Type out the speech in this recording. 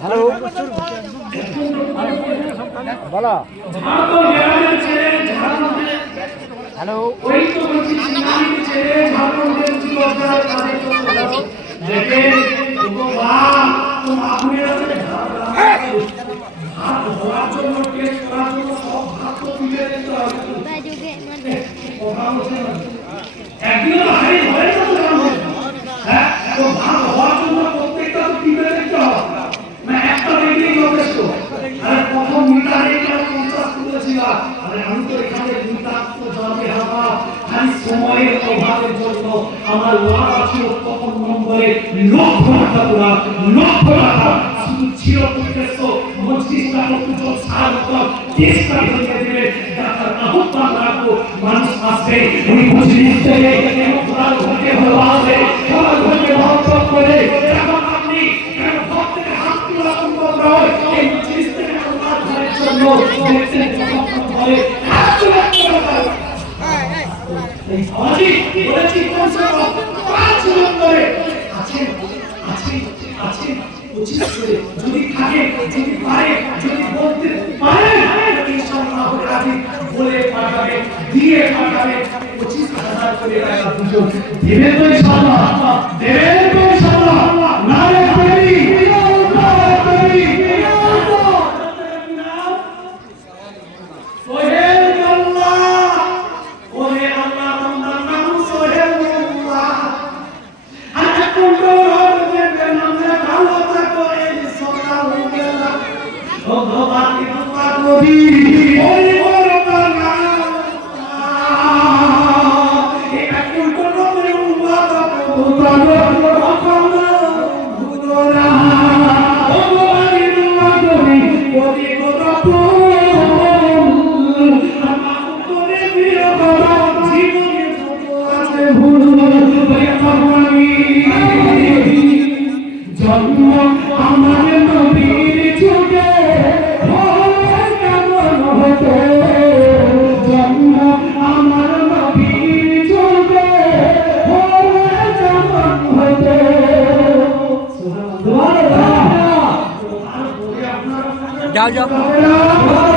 hello বলো hello সময়ের অভাবের জন্য আমার ওয়াদা ছিল প্রথম নম্বরে লক্ষ টাকা শুধু ছিল উদ্দেশ্য মসজিদটা একটু সাহায্য চেষ্টা করে দেবে ডাক্তার আহ্বান রাখবো মানুষ আসবে ওই মসজিদ থেকে কোরআন ঘরকে ভালোবাসে কোরআন ঘরকে মহব্বত করে এখন আপনি ভক্তের হাত তোলা সম্ভব নয় এই মসজিদ থেকে আল্লাহ ঘরের জন্য দেখতে হয় এই সমাজে বলেছি কোন সব 5 নম্বরে আছে উচিত করে যদি থাকে যদি পারে যদি বলতে পারে ইনশাআল্লাহ রাজি বলে পাঠাবে দিয়ে পাঠাবে 25,000 করে টাকা পুজো দেবে তো ইনশাআল্লাহ দেবে তো ইনশাআল্লাহ নারে করি जाओ